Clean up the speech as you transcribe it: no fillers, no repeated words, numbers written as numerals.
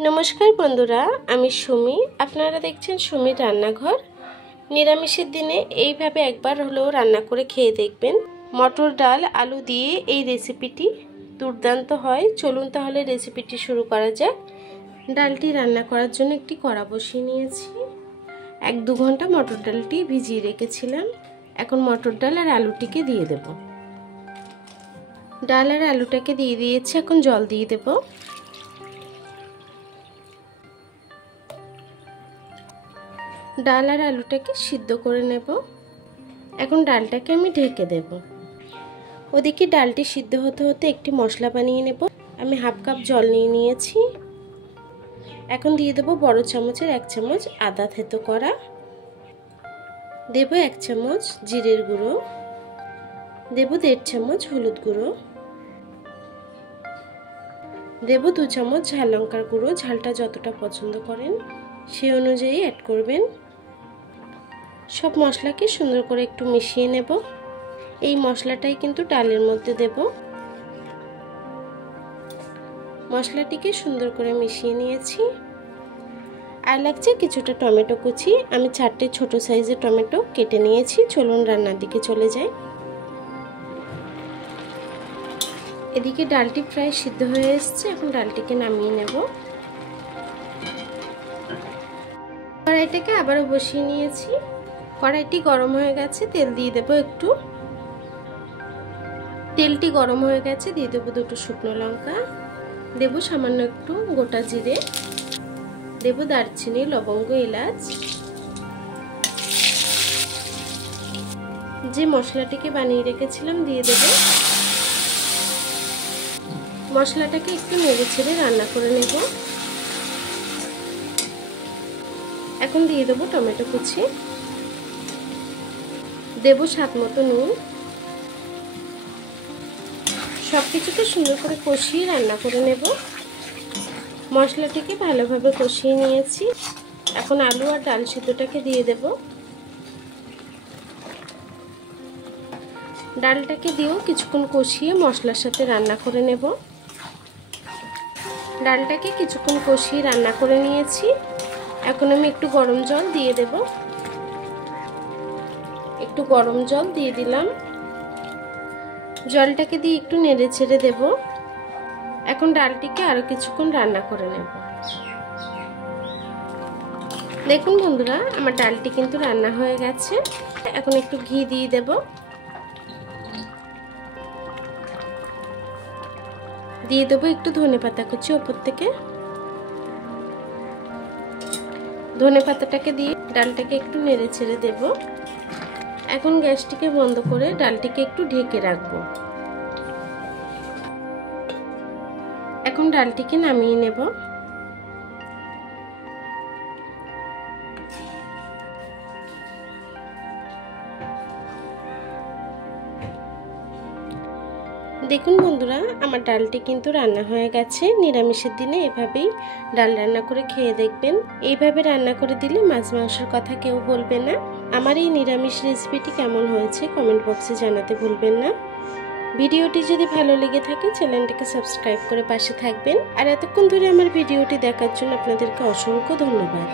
नमस्कार बंधुरा आमी सुमी आपनारा देखছেন सुमी रान्नाघर। निरामिषের দিনে এইভাবে একবার হলেও রান্না করে খেয়ে দেখবেন। মটর ডাল আলু দিয়ে এই রেসিপিটি দুর্দান্ত হয়। চলুন তাহলে রেসিপিটি শুরু করা যাক। ডালটি রান্না করার জন্য একটি কড়া বসিয়ে নিয়েছি। 1-2 ঘন্টা মটর ডালটি ভিজিয়ে রেখেছিলাম। এখন মটর ডাল আর আলুটিকে দিয়ে দেব। ডাল আর আলুটাকে দিয়ে দিয়েছি, এখন জল দিয়ে দেব। ডাল আর আলুটাকে সিদ্ধ করে নেব। এখন ডালটাকে আমি ঢেকে দেব। ওদিকে ডালটি সিদ্ধ হতে হতে একটি মশলা বানিয়ে নেব। আমি হাফ কাপ জল নিয়ে নিয়েছি। এখন দিয়ে দেব বড় চামচের 1 চামচ আদা থেতো করা, দেব 1 চামচ জিরের গুঁড়ো, দেব 1.5 চামচ হলুদ গুঁড়ো, দেব 2 চামচ ঝাল লঙ্কার গুঁড়ো। ঝালটা যতটা পছন্দ করেন সেই অনুযায়ী অ্যাড করবেন। সব মশলাকে সুন্দর করে একটু মিশিয়ে নেব। এই মশলাটাই কিন্তু ডালের মধ্যে দেব। মশলাটিকে সুন্দর করে মিশিয়ে নিয়েছি। আর লাগছে কিছুটা টমেটো কুচি। আমি 4টে ছোট সাইজের টমেটো কেটে নিয়েছি। চলুন রান্নার দিকে চলে যাই। এদিকে ডালটি প্রায় সিদ্ধ হয়ে এসেছে। এখন ডালটিকে নামিয়ে নেব। কড়াইটাকে আবারও বসিয়ে নিয়েছি। কড়াইটি গরম হয়ে গেছে, তেল দিয়ে দেব একটু। তেলটি গরম হয়ে গেছে, দিয়ে দেব 2টো শুকনো লঙ্কা, দেব সামান্য একটু গোটা জিরে, দেব দারচিনি লবঙ্গ এলাচ। যে মশলাটিকে বানিয়ে রেখেছিলাম দিয়ে দেব। মশলাটাকে একটু নেড়ে ছেড়ে রান্না করে নেব। এখন দিয়ে দেব টমেটো কুচি, দেব স্বাদ মতো নুন। সবকিছুকে সুন্দর করে কষিয়ে রান্না করে নেব। মশলাটিকে ভালোভাবে কষিয়ে নিয়েছি। এখন আলু আর ডাল সিদ্ধটাকে দিয়ে দেব। ডালটাকে দিয়েও কিছুক্ষণ কষিয়ে মশলার সাথে রান্না করে নেব। ডালটাকে কিছুক্ষণ কষিয়ে রান্না করে নিয়েছি। এখন আমি একটু গরম জল দিয়ে দেব। একটু গরম জল দিয়ে দিলাম। জলটাকে দিয়ে একটু নেড়ে ছেড়ে দেব। এখন ডালটিকে আরো কিছুক্ষণ রান্না করে নেব। দেখুন বন্ধুরা, আমার ডালটি কিন্তু রান্না হয়ে গেছে। এখন একটু ঘি দিয়ে দেব। দিয়ে দেবো একটু ধনেপাতা কুচি ওপর থেকে। ধনেপাতাটাকে দিয়ে ডালটাকে একটু নেড়ে ছেড়ে দেব। এখন গ্যাসটিকে বন্ধ করে ডালটিকে একটু ঢেকে রাখবো। এখন ডালটিকে নামিয়ে নেব। দেখুন বন্ধুরা, আমার ডালটি কিন্তু রান্না হয়ে গেছে। নিরামিষের দিনে এভাবেই ডাল রান্না করে খেয়ে দেখবেন। এইভাবে রান্না করে দিলে মাছ মাংসের কথা কেউ বলবে না। আমার এই নিরামিষ রেসিপিটি কেমন হয়েছে কমেন্ট বক্সে জানাতে ভুলবেন না। ভিডিওটি যদি ভালো লেগে থাকে চ্যানেলটিকে সাবস্ক্রাইব করে পাশে থাকবেন। আর এতক্ষণ ধরে আমার ভিডিওটি দেখার জন্য আপনাদেরকে অসংখ্য ধন্যবাদ।